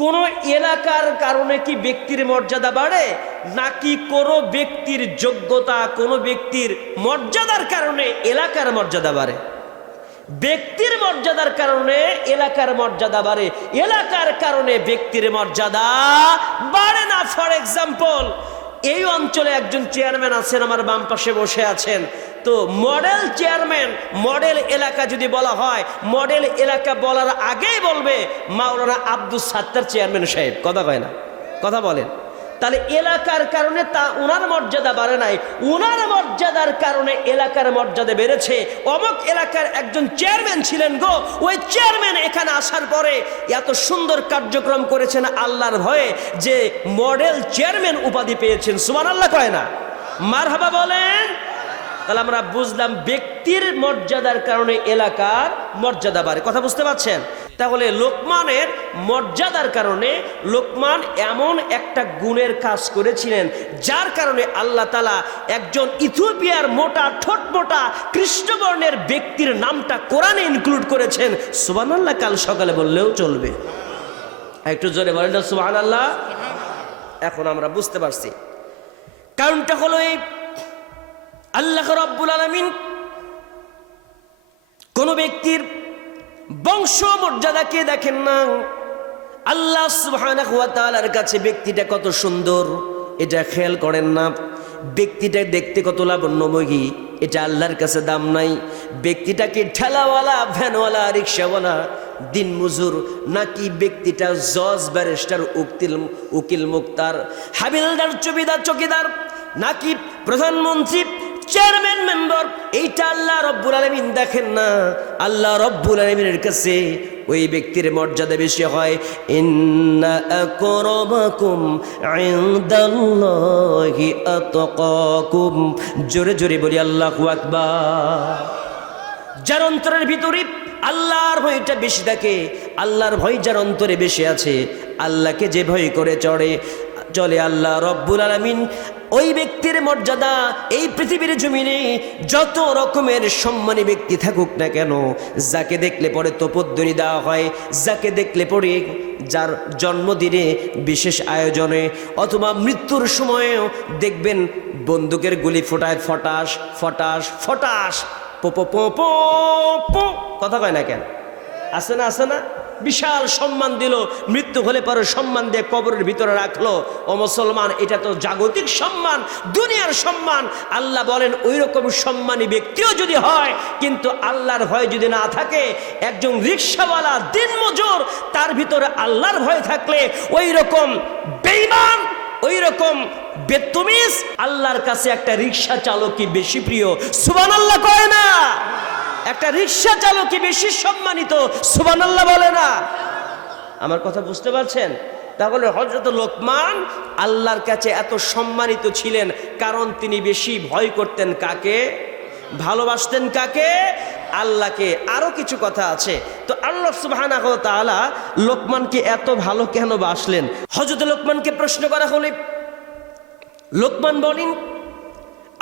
কোন এলাকার কারণে কি ব্যক্তির মর্যাদা বাড়ে, নাকি কোন ব্যক্তির যোগ্যতা, কোন ব্যক্তির মর্যাদার কারণে এলাকার মর্যাদা বাড়ে? ব্যক্তির মর্যাদার কারণে এলাকার মর্যাদা বাড়ে, এলাকার কারণে ব্যক্তির মর্যাদা বাড়ে না। ফর এক্সাম্পল, এই অঞ্চলে একজন চেয়ারম্যান আছেন, আমার বাম পাশে বসে আছেন, তো মডেল চেয়ারম্যান, মডেল এলাকা যদি বলা হয়, মডেল এলাকা বলার আগেই বলবে মাওলানা আব্দুস সাত্তার চেয়ারম্যান সাহেব। কথা কয় না? কথা বলেন। তাহলে এলাকার কারণে তা উনার মর্যাদা বাড়ে নাই, উনার মর্যাদার কারণে এলাকার মর্যাদা বেড়েছে। অমুক এলাকার একজন চেয়ারম্যান ছিলেন গো, ওই চেয়ারম্যান এখানে আসার পরে এত সুন্দর কার্যক্রম করেছেন আল্লাহর ভয়ে যে মডেল চেয়ারম্যান উপাধি পেয়েছেন। সুবহানাল্লাহ কয় না? মারহাবা বলেন। তাহলে আমরা বুঝলাম ব্যক্তির মর্যাদার কারণে এলাকার মর্যাদা বাড়ে। কথা বুঝতে পারছেন? তাহলে লোকমানের মর্যাদার কারণে লোকমান এমন একটা গুণের কাজ করেছিলেন যার কারণে আল্লাহ তাআলা একজন ইথিওপিয়ার মোটা ঠোঁট মোটা কৃষ্ণবর্ণের ব্যক্তির নামটা কোরআনে ইনক্লুড করেছেন। সুবহানাল্লাহ কাল সকালে বললেও চলবে। একটু জোরে বলেন না সুবহানাল্লাহ। এখন আমরা বুঝতে পারছি কারণটা হলো এই, আল্লাহ রাব্বুল আলামিন কোন ব্যক্তির বংশ মর্যাদাকে দেখেন না। আল্লাহ সুবহানাহু ওয়া তাআলার কাছে ব্যক্তিটা কত সুন্দর এটা খেয়াল করেন না। ব্যক্তিটা দেখতে কত লাবণ্যময়ী এটা আল্লাহর কাছে দাম নাই। ব্যক্তিটাকে ঠেলাওয়ালা, ভ্যানওয়ালা, রিক্সাওয়ালা, দিনমজুর, নাকি ব্যক্তিটা জজ, ব্যারিস্টার, উকিল, মুক্তার, হাবিলদার, চকিদার, নাকি প্রধানমন্ত্রী, চেয়ারম্যান, মেম্বার, এইটা আল্লাহ রব্বুল আলামিন দেখেন না। আল্লাহ রব্বুল আলামিনের কাছে ওই ব্যক্তির মর্যাদা বেশি হয়। ইন্না আকরামাকুম ইনদাল্লাহি আতকাকুম। জোরে জোরে বলি আল্লাহু আকবার। যার অন্তরের ভিতরে আল্লাহর ভয়টা বেশি থাকে, আল্লাহর ভয় যার অন্তরে বেশি আছে, আল্লাহকে যে ভয় করে চলে আল্লাহ রব্বুল আলামিন ওই ব্যক্তির মর্যাদা এই পৃথিবীর জমিনে যত রকমের সম্মানী ব্যক্তি থাকুক না কেন, যাকে দেখলে পরে তপোদ্দনি দেওয়া হয়, যাকে দেখলে পরে যার জন্মদিনে বিশেষ আয়োজনে অথবা মৃত্যুর সময়েও দেখবেন বন্দুকের গুলি ফোটায়, ফটাস ফটাস ফটাস, পো পো পো পো পো। কথা কয় না কেন? আছে না? আছে না? বিশাল সম্মান দিল, মৃত্যু হলে পরে সম্মান দিয়ে কবরের ভিতরে রাখলো। ও মুসলমান, এটা তো জাগতিক সম্মান, দুনিয়ার সম্মান। আল্লাহ বলেন ওই রকম সম্মানী ব্যক্তিও যদি হয়, কিন্তু আল্লাহর ভয় যদি না থাকে, একজন রিকশাওয়ালা, দিনমজুর, তার ভিতরে আল্লাহর ভয় থাকলে ওই রকম বেঈমান, ওই রকম বেতমিজ আল্লাহর কাছে একটা রিকশা চালকই বেশি প্রিয়। সুবহানাল্লাহ কয় না? একটা রিকশা চালকই বেশি সম্মানিত। সুবহানাল্লাহ বলে না? আমার কথা বুঝতে পারছেন? তাহলে হযরত লোকমান আল্লাহর কাছে এত সম্মানিত ছিলেন কারণ তিনি বেশি ভয় করতেন কাকে? ভালোবাসতেন কাকে? আল্লাহকে। আরো কিছু কথা আছে। তো আল্লাহ সুবহানাহু ওয়া তাআলা লোকমানকে এত ভালো কেন বাসলেন? হযরত লোকমানকে প্রশ্ন করা হলে লোকমান বলেন,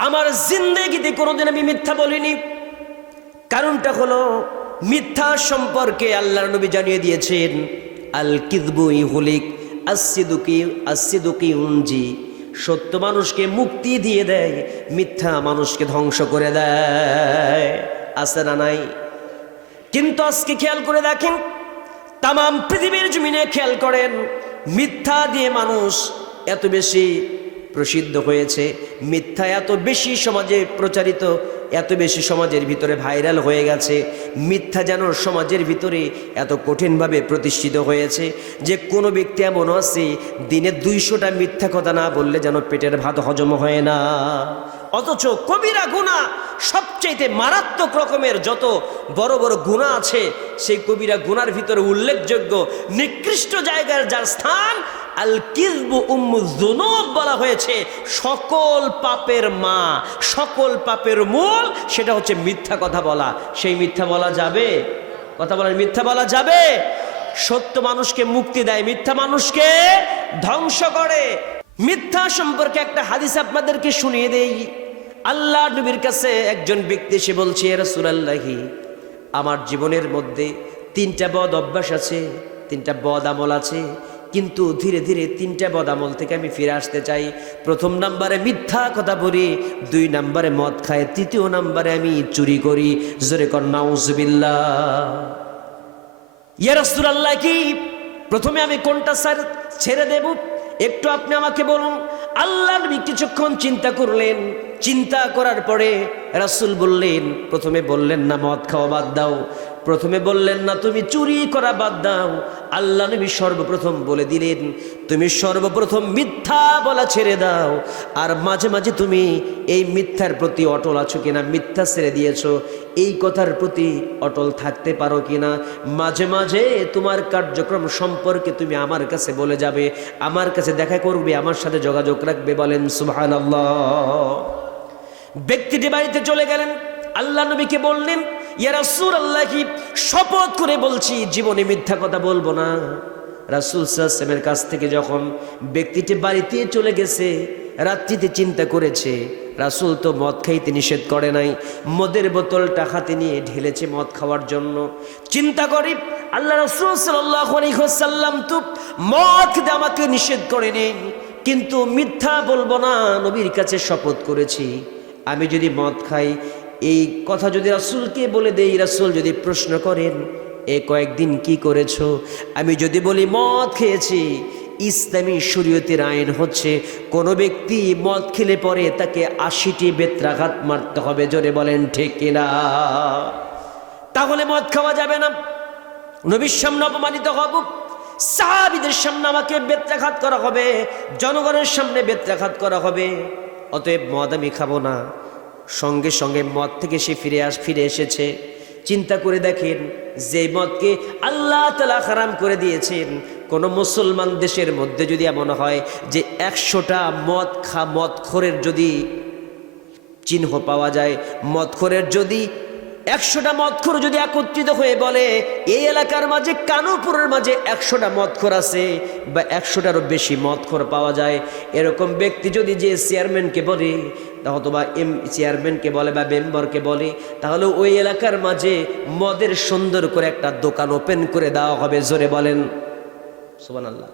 আমার জিন্দেগিতে কোনোদিন আমি মিথ্যা বলিনি। কারণটা হলো মিথ্যা সম্পর্কে আল্লাহর নবী জানিয়ে দিয়েছেন, আল কিযবু ইহুলিক আসসিদুকি উনজি। সত্য মানুষকে মুক্তি দিয়ে দেয়, মিথ্যা মানুষকে ধ্বংস করে দেয়। আছে না নাই? কিন্তু আজকে খেয়াল করে দেখেন, তাম পৃথিবীর জমিনে খেয়াল করেন, মিথ্যা দিয়ে মানুষ এত বেশি প্রসিদ্ধ হয়েছে, মিথ্যা এত বেশি সমাজে প্রচারিত, এত বেশি সমাজের ভিতরে ভাইরাল হয়ে গেছে, মিথ্যা যেন সমাজের ভিতরে এত কঠিনভাবে প্রতিষ্ঠিত হয়েছে যে কোনো ব্যক্তি এমন আছে দিনে 200টা মিথ্যা কথা না বললে যেন পেটের ভাত হজম হয় না। অথচ কবিরা গুনাহ, সবচেয়ে মারাত্মক রকমের যত বড় বড় গুনাহ আছে, সেই কবিরা গুনার ভিতরে উল্লেখযোগ্য নিকৃষ্ট জায়গার যার স্থান আল কিযবু উম্মুয যুনুব বলা হয়েছে। সকল পাপের মা, সকল পাপের মূল, সেটা হচ্ছে মিথ্যা কথা বলা। সেই মিথ্যা বলা যাবে? কথা বলেন, মিথ্যা বলা যাবে? সত্য মানুষকে মুক্তি দেয়, মিথ্যা মানুষকে ধ্বংস করে। মিথ্যা সম্পর্কে একটা হাদিস আপনাদেরকে শুনিয়ে দেই। আল্লাহ নবীর কাছে একজন ব্যক্তি এসে বলছে, ইয়া রাসূলুল্লাহি, আমার জীবনের মধ্যে 3টা বদ অভ্যাস আছে, 3টা বদ আমল আছে। কিন্তু ধীরে ধীরে 3টা বদামল থেকে আমি ফিরে আসতে চাই। প্রথম নাম্বারে মিথ্যা কথা বলি, 2 নাম্বারে মদ খাই, 3য় নাম্বারে আমি চুরি করি। জোরে কর নাউজুবিল্লাহ। ইয়া রাসূলুল্লাহ, কি প্রথমে আমি কোনটা ছেড়ে দেব একটু আপনি আমাকে বলুন। আল্লাহ নবী কিছুক্ষণ চিন্তা করলেন। চিন্তা করার পরে রাসূল বললেন, প্রথমে বললেন না মদ খাওয়া বাদ দাও, প্রথমে বললেন না তুমি চুরি করা বাদ দাও। আল্লাহ নবী সর্বপ্রথম বলে দিলেন তুমি সর্বপ্রথম মিথ্যা বলা ছেড়ে দাও। আর মাঝে মাঝে তুমি এই মিথ্যার প্রতি অটল আছো কিনা, মিথ্যা ছেড়ে দিয়েছো, এই কথার প্রতি অটল থাকতে পারো কিনা। মাঝে মাঝে তোমার কার্যক্রম সম্পর্কে তুমি আমার কাছে বলে যাবে, আমার কাছে দেখা করবে, আমার সাথে যোগাযোগ রাখবে। বলেন সুবহানাল্লাহ। ব্যক্তিটি বাড়িতে চলে গেলেন, আল্লাহ নবীকে বললেন ইয়া রাসূলুল্লাহ, কি শপথ করে বলছি জীবনে মিথ্যা কথা বলবো না। রাসূল সাল্লাল্লাহু আলাইহি ওয়াসাল্লামের কাছ থেকে যখন ব্যক্তিটি বাড়িতে চলে গেছে, রাত্রিতে চিন্তা করেছে রাসূল তো মদ খাইতে নিষেধ করে নাই, মদের বোতলটা হাতে নিয়ে ঢেলেছে মদ খাওয়ার জন্য। চিন্তা করি আল্লাহ রাসূল সাল্লাল্লাহু আলাইহি ওয়াসাল্লাম তো মদ খেতে আমাকে নিষেধ করেনি, কিন্তু মিথ্যা বলবো না, নবীর কাছে শপথ করেছি আমি যদি মদ খাই, এই কথা যদি রাসূলকে বলে দেই, রাসূল যদি প্রশ্ন করেন এ কয়েকদিন কি করেছো, আমি যদি বলি মদ খেয়েছি, ইসলামী শরীয়তের আইন হচ্ছে কোনো ব্যক্তি মদ খেলে পরে তাকে 80টি বেত্রাঘাত মারতে হবে। জোরে বলেন ঠিক কিনা? তাহলে মদ খাওয়া যাবে না, নবীর সামনে অপমানিত হব, সাহাবীদের সামনে আমাকে বেত্রাঘাত করা হবে, জনগণের সামনে বেত্রাঘাত করা হবে। অতএব মদ আমি খাবো না। সঙ্গে সঙ্গে মদ থেকে সে ফিরে এসেছে। চিন্তা করে দেখেন, যে মদকে আল্লাহ তাআলা হারাম করে দিয়েছেন, কোন মুসলমান দেশের মধ্যে যদি এমন হয় যে 100টা মদখোরের যদি চিহ্ন পাওয়া যায়, মদখোরের যদি 100টা মদখোর যদি একত্রিত হয়ে বলে এই এলাকার মাঝে কানুপুরের মাঝে 100টা মদখোর আছে বা 100টারও বেশি মদখোর পাওয়া যায়, এরকম ব্যক্তি যদি যে চেয়ারম্যানকে বলে অথবা চেয়ারম্যানকে বলে বা মেম্বারকে বলে, তাহলে ওই এলাকার মাঝে মদের সুন্দর করে একটা দোকান ওপেন করে দেওয়া হবে। জোরে বলেন সুবহানাল্লাহ।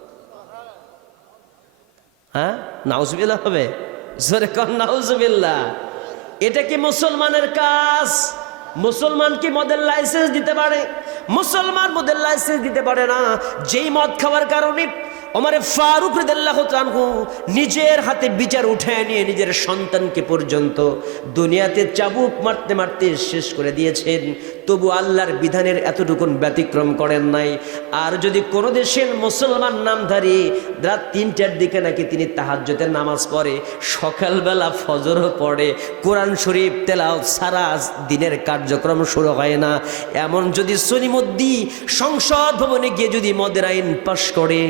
হ্যাঁ, নাউজুবিল্লাহ হবে। জোরে কর নাউজুবিল্লাহ। এটা কি মুসলমানের কাজ? মুসলমান কি মদের লাইসেন্স দিতে পারে? মুসলমান মদের লাইসেন্স দিতে পারে না। যেই মদ খাওয়ার কারণে ওমর ফারুক রাদিয়াল্লাহু তাআলা আনহু নিজের হাতে বিচার উঠায় নিয়ে নিজের সন্তানকে পর্যন্ত দুনিয়াতে চাবুক মারতে মারতে শেষ করে দিয়েছেন, তবু আল্লাহর বিধানের এতটুকুন ব্যতিক্রম করেন নাই। আর যদি কোনো দেশের মুসলমান নামধারী রাত 3টার দিকে নাকি তিনি তাহাজ্জুদের নামাজ পড়ে, সকালবেলা ফজরও পড়ে, কোরআন শরীফ তেলাওয়াত সারা দিনের কার্যক্রম শুরু হয় না, এমন যদি সলিমুদ্দি সংসদ ভবনে গিয়ে যদি মদের আইন পাশ করে,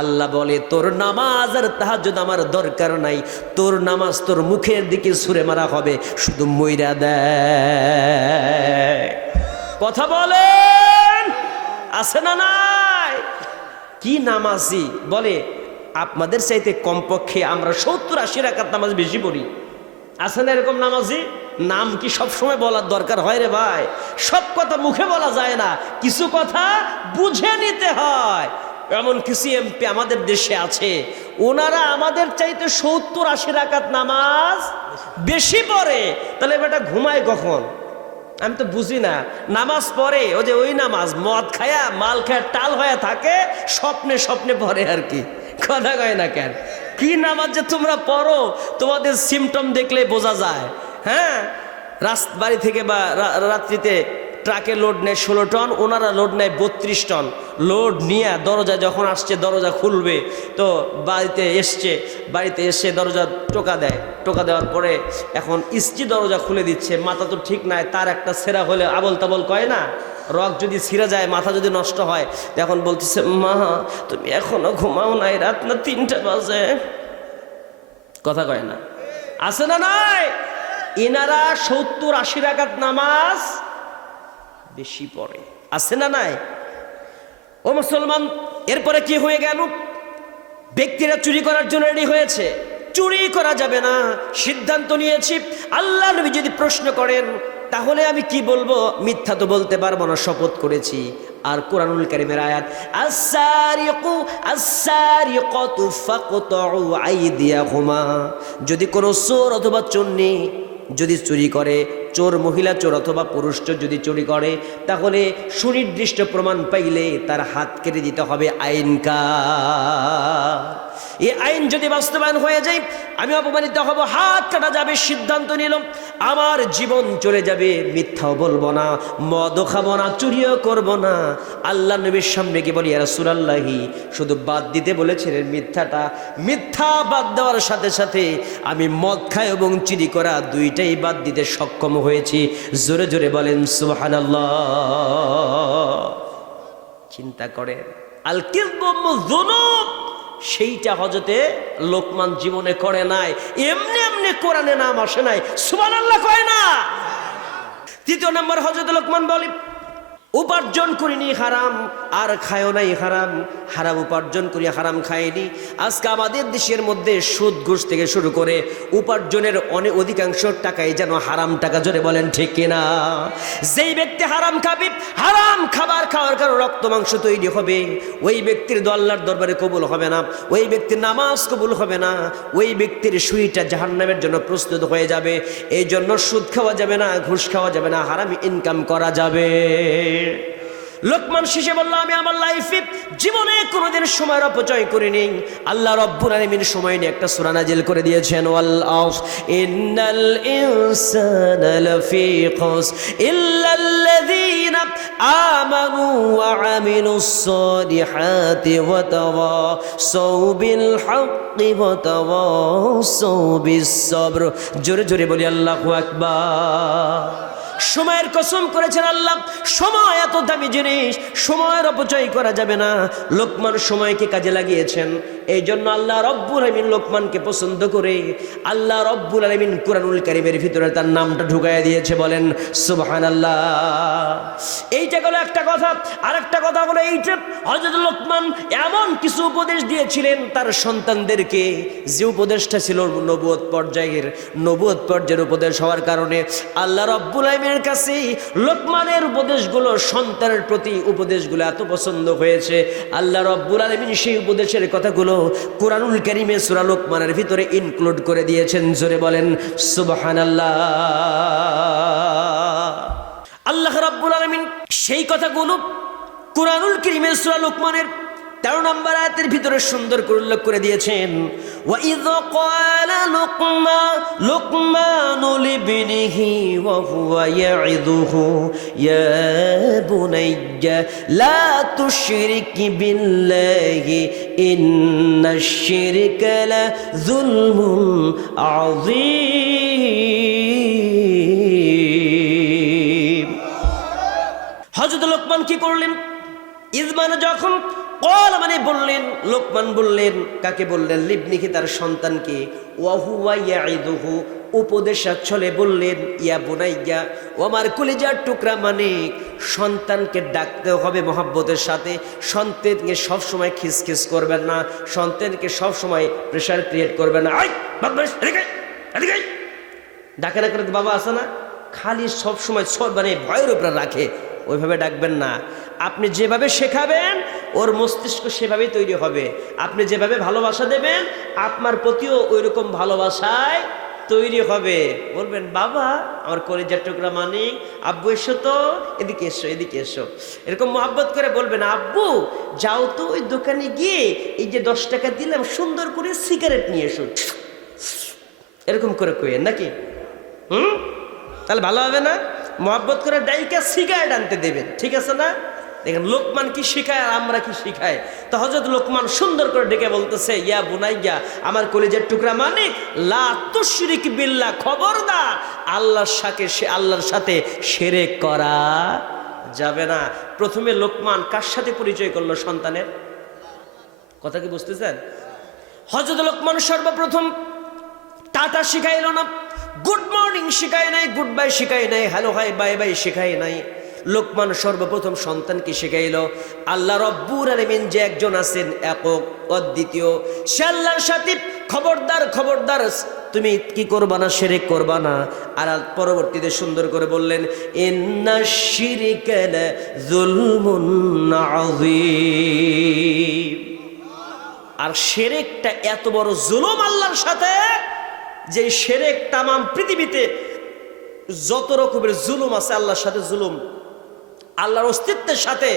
আল্লাহ বলে তোর নামাজ আর তাহাজ্জুদ আমার দরকার নাই, তোর নামাজ তোর মুখের দিকে ছুঁড়ে মারা হবে, শুধু মইরা দেয়। কথা বলেন, আছে না নাই? কি নামাজি বলে আপনাদের চাইতে কমপক্ষে আমরা 70-80 রাকাত নামাজ বেশি পড়ি। আছে না এরকম নামাজি? নাম কি সব সময় বলার দরকার হয় রে ভাই? সব কথা মুখে বলা যায় না, কিছু কথা বুঝে নিতে হয়। এমন কিছু এমপি আমাদের দেশে আছে, ওনারা আমাদের চাইতে 70-80 রাকাত নামাজ বেশি পড়ে। তাহলে বেটা ঘুমায় কখন? আমি তো বুঝি না। নামাজ পড়ে ও যে ওই নামাজ, মদ খায়া মাল খায়া টাল হয়ে থাকে, স্বপ্নে স্বপ্নে পড়ে আর কি। কথা কয় না কেন? কি নামাজ যে তোমরা পড়ো, তোমাদের সিমটম দেখলে বোঝা যায়। হ্যাঁ, বাড়ি থেকে বা রাত্রিতে ট্রাকে লোড নেয় 16 টন, ওনারা লোড নেয় 32 টন। লোড নিয়ে দরজা যখন আসছে, দরজা খুলবে তো বাড়িতে এসে দরজা টোকা দেয়। টোকা দেওয়ার পরে এখন স্ত্রী দরজা খুলে দিচ্ছে, মাথা তো ঠিক নাই, তার একটা ছেঁড়া হলে আবল তাবল কয় না, রক যদি ছিঁড়ে যায়, মাথা যদি নষ্ট হয়, এখন বলতেছে মা তুমি এখনো ঘুমাও নাই, রাত না 3টা বাজে। কথা কয় না? আছে না নাই? এনারা 70-80 রাকাত নামাজ বেশি পড়ে। আছে না নাই? ও মুসলমান, এরপরে কি হয়ে গেল? ব্যক্তিরা চুরি করার জন্য রেডি হয়েছে। চুরি করা যাবে না, সিদ্ধান্ত নিয়েছি। আল্লাহ নবী যদি প্রশ্ন করেন তাহলে আমি কি বলবো? মিথ্যা তো বলতে পারবো না, শপথ করেছি। আর কোরআনুল কারীমের আয়াত, আস-সারিকু আস-সারিকাতু ফাকতাউ আইদিয়াহুমা, যদি কোনো চোর অথবা চোরনি যদি চুরি করে, চোর মহিলা চোর অথবা পুরুষ চোর যদি চুরি করে, তাহলে সুনির্দিষ্ট প্রমাণ পাইলে তার হাত কেটে দিতে হবে। আইনকার, এই আইন যদি বাস্তবায়ন হয়ে যায় আমি অপমানিত হব, হাত কাটা যাবে। সিদ্ধান্ত নিলাম আমার জীবন চলে যাবে, মিথ্যাও বলবো না, মদও খাবো না, চুরিও করব না। আল্লাহ নবীর সামনে কি বলি, ইয়া রাসূলুল্লাহি, শুধু বাদ দিতে বলেছিলেন মিথ্যাটা, মিথ্যা বাদ দেওয়ার সাথে সাথে আমি মদ খাই এবং চুরি করা দুইটাই বাদ দিতে সক্ষম হয়েছি। জোরে জোরে বলেন সুবহানাল্লাহ। চিন্তা করেন, আল কিযবু যুনুব, সেইটা হযরতে লোকমান জীবনে করে নাই, এমনি এমনি কোরআনে নাম আসে নাই, সুবহানাল্লাহ কয় না। তৃতীয় নম্বর, হযরত লোকমান বলে উপার্জন করিনি হারাম আর খায়ও নাই হারাম, হারাম উপার্জন করি হারাম খায়নি। আজকে আমাদের দেশের মধ্যে সুদ ঘুষ থেকে শুরু করে উপার্জনের অনেক অধিকাংশ টাকাই যেন হারাম টাকা। জোরে বলেন ঠিক কিনা? যেই ব্যক্তি হারাম খাবে, হারাম খাবার খাওয়ার কারণে রক্ত মাংস তৈরি হবে, ওই ব্যক্তির আল্লাহর দরবারে কবুল হবে না, ওই ব্যক্তির নামাজ কবুল হবে না, ওই ব্যক্তির শরীরটা জাহান্নামের জন্য প্রস্তুত হয়ে যাবে। এই জন্য সুদ খাওয়া যাবে না, ঘুষ খাওয়া যাবে না, হারাম ইনকাম করা যাবে। লোকমান শেষে বলল, আমি আমার লাইফে জীবনে কোনোদিন সময়ের অপচয় করিনি। আল্লাহ রাব্বুল আলামিন সময় নিয়ে একটা সূরা নাজিল করে দিয়েছেন, ওয়াল আস ইন্নাল ইনসানা লাফি খাস ইল্লাল্লাযীনা আমানু ওয়া আমিলুস সালিহাতি ওয়া তাওয়াসাউ বিল হাক্কি ওয়া তাওয়াসাউ বিস সাবর। জোরে জোরে বলি আল্লাহু আকবার। সময়ের কসম করেছেন আল্লাহ, সময় এত দামি জিনিস, সময়ের অপচয় করা যাবে না। লোকমান সময়কে কাজে লাগিয়েছেন, এই জন্য আল্লাহ রব্বুল আলামিন লোকমানকে পছন্দ করে আল্লাহ রব্বুল আলামিন কুরআনুল কারীমের ভিতরে তার নামটা ঢুকাইয়া দিয়েছে। বলেন সুবহানাল্লাহ। এইটা গেল একটা কথা। আর একটা কথা হলো এইটা, হযরত লোকমান এমন কিছু উপদেশ দিয়েছিলেন তার সন্তানদেরকে, যে উপদেশটা ছিল নবুয়ত পর্যায়ের উপদেশ হওয়ার কারণে আল্লাহ রব্বুল আলামিন কাছে লোকমানের উপদেশগুলো, সন্তানের প্রতি উপদেশগুলো এত পছন্দ হয়েছে, আল্লাহ রাব্বুল আলামিন সেই উপদেশের কথাগুলো কুরআনুল কারীমে সূরা লোকমানের ভিতরে ইনক্লুড করে দিয়েছেন। জোরে বলেন সুবহানাল্লাহ। আল্লাহ রাব্বুল আলামিন সেই কথাগুলো কুরআনুল কারীমে সূরা লোকমানের 13 নম্বর আয়াতের ভিতরে সুন্দর করে উল্লেখ করে দিয়েছেন, ওয়া ইয ক্বালা লুকমানু লিবনিহি ওয়া হুয়া ইয়াইযুহু ইয়া বুনাইয়া লা তুশরিক বিল্লাহি ইন্নাশ শিরকা লাযুলমুন আযীম। হযরত লোকমান কি করলেন? ইজমান যখন কল মানে বললেন, লোকমান বললেন, কাকে বললেন? লিবনিহি, তার সন্তানকে। ওয়া হুয়া ইয়াইদুহু, উপদেশাচ্ছলে বললেন, ইয়া বুনাইয়া, ও আমার কলিজার টুকরা, মানে সন্তানকে ডাকতে হবে মহব্বতের সাথে। সন্তানকে সবসময় খিসখিস করবেন না, সন্তানকে সবসময় প্রেশার ক্রিয়েট করবেন না। আই বদমাশ, এদিকে এদিকে ডাকে না করে বাবা আসে না, খালি সবসময় মানে ভয়ের উপরে রাখে, ওইভাবে ডাকবেন না। আপনি যেভাবে শেখাবেন ওর মস্তিষ্ক সেভাবেই তৈরি হবে। আপনি যেভাবে ভালোবাসা দেবেন আপনার প্রতিও ওই রকম ভালোবাসায় তৈরি হবে। বলবেন, বাবা আমার কলিজার টুকরা মানিক, আব্বু এসো তো, এদিকে এসো, এদিকে এসো, এরকম মহব্বত করে বলবেন। আব্বু যাও তো ওই দোকানে গিয়ে এই যে 10 টাকা দিলাম, সুন্দর করে সিগারেট নিয়ে এসো, এরকম করে কইেন নাকি? তাহলে ভালো হবে না? মহব্বত করে ডাইকা সিগারেট আনতে দেবেন, ঠিক আছে না? দেখেন লোকমান কি শিখায় আর আমরা কি শিখাই। তো হযরত লোকমান সুন্দর করে ডেকে বলতেছে, ইয়া বুনাইয়া, আমার কলিজার টুকরা মানিক, লা তুশরিক বিল্লাহ, খবরদার আল্লাহর সাথে শিরক করা যাবে না। প্রথমে লোকমান কার সাথে পরিচয় করলো? সন্তানের। কথা কি বুঝতেছেন? হযরত লোকমান সর্বপ্রথম টাটা শিখাইল না, গুড মর্নিং শিখায় নাই, গুড বাই শিখায় নাই, হ্যালো হাই বাই বাই শিখায় নাই। লোকমান সর্বপ্রথম সন্তানকে শিখাইল আল্লাহ রব্বুল আলামিন যে একজন আছেন একক অদ্বিতীয়, সে আল্লাহর সাথে খবরদার খবরদার তুমি কি করবা না, শিরক করবা না। আর পরবর্তীতে সুন্দর করে বললেন ইন্নাশ শিরকা লাযুলমুন আযীম। আর শিরকটা এত বড় জুলুম আল্লাহর সাথে, যে শিরক তামাম পৃথিবীতে যত রকমের জুলুম আছে আল্লাহর সাথে জুলুম, আল্লাহর অস্তিত্বের সাথে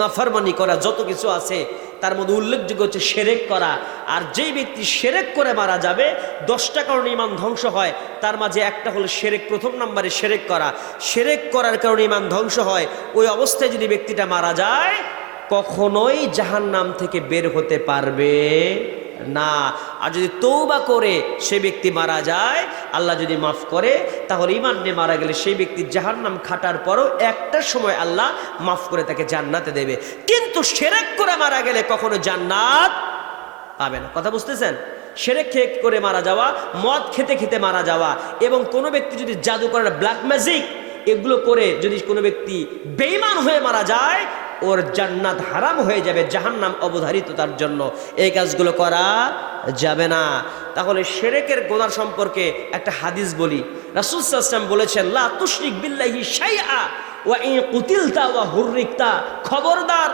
নাফরমানি করা যত কিছু আছে তার মধ্যে উল্লেখযোগ্য হচ্ছে শিরক করা। আর যেই ব্যক্তি শিরক করে মারা যাবে 10টা কারণে ঈমান ধ্বংস হয়, তার মাঝে একটা হলো শিরক, প্রথম নম্বরে শিরক করা। শিরক করার কারণে ঈমান ধ্বংস হয়। ওই অবস্থায় যদি ব্যক্তিটা মারা যায় কখনোই জাহান্নাম থেকে বের হতে পারবে না। আর যদি তওবা করে সে ব্যক্তি মারা যায়, আল্লাহ যদি মাফ করে, তাহলে ঈমান নিয়ে মারা গেলে সেই ব্যক্তি জাহান্নাম খাটার পরও একটা সময় আল্লাহ মাফ করে তাকে জান্নাতে দেবে। কিন্তু শিরক করে মারা গেলে কখনো জান্নাত পাবে না। কথা বুঝতেছেন? শিরক করে মারা যাওয়া, মদ খেতে খেতে মারা যাওয়া, এবং কোনো ব্যক্তি যদি জাদু করে, ব্ল্যাক ম্যাজিক এগুলো করে যদি কোনো ব্যক্তি বেঈমান হয়ে মারা যায়, ওর জান্নাত হারাম হয়ে যাবে, জাহান্নাম অবধারিত তার জন্য। এই কাজগুলো করা যাবে না। তাহলে শিরকের গুনাহ সম্পর্কে একটা হাদিস বলি। রাসূল সাল্লাল্লাহু আলাইহি ওয়াসাল্লাম বলেছেন লা তুশরিক বিল্লাহি শাইআ ওয়া ইন কুতিলতা ওয়া হুররিকতা, খবরদার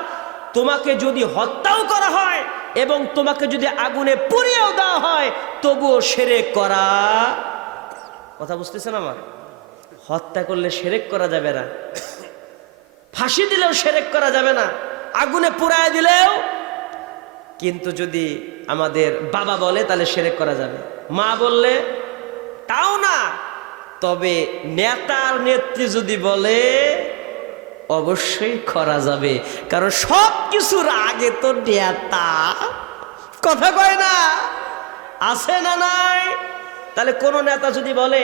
তোমাকে যদি হত্যাও করা হয় এবং তোমাকে যদি আগুনে পুড়িয়েও দেওয়া হয় তবুও শিরক করা। কথা বুঝতেছেন আমার? হত্যা করলে শিরক করা যাবে না, ফাঁসি দিলেও শিরক করা যাবে না, আগুনে পুড়ায় দিলেও। কিন্তু যদি আমাদের বাবা বলে তাহলে শিরক করা যাবে, মা বললে তাও না। তবে নেতার নেত্রী যদি বলে অবশ্যই করা যাবে, কারণ সব কিছুর আগে তো নেতা। কথা কয় না? আছে না নাই? তাহলে কোন নেতা যদি বলে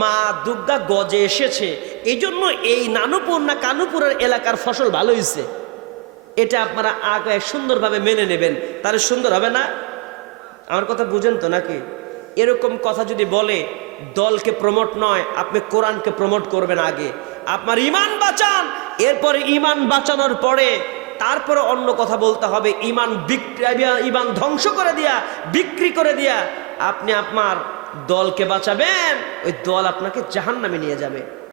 মা দুর্গা গজে এসেছে, এই জন্য এই নানুপুর না কানুপুরের এলাকার ফসল ভালো হয়েছে, এটা আপনারা আগে সুন্দরভাবে মেনে নেবেন, তাহলে সুন্দর হবে না? আমার কথা বুঝেন তো নাকি? এরকম কথা যদি বলে, দলকে প্রমোট নয়, আপনি কোরআনকে প্রমোট করবেন আগে, আপনার ঈমান বাঁচান, এরপরে ঈমান বাঁচানোর পরে তারপরে অন্য কথা বলতে হবে। ঈমান ধ্বংস করে দিয়া, বিক্রি করে দিয়া আপনি আপনার দলকে বাঁচাবেন, ওই দল আপনাকে জাহান্নামে নিয়ে যাবে।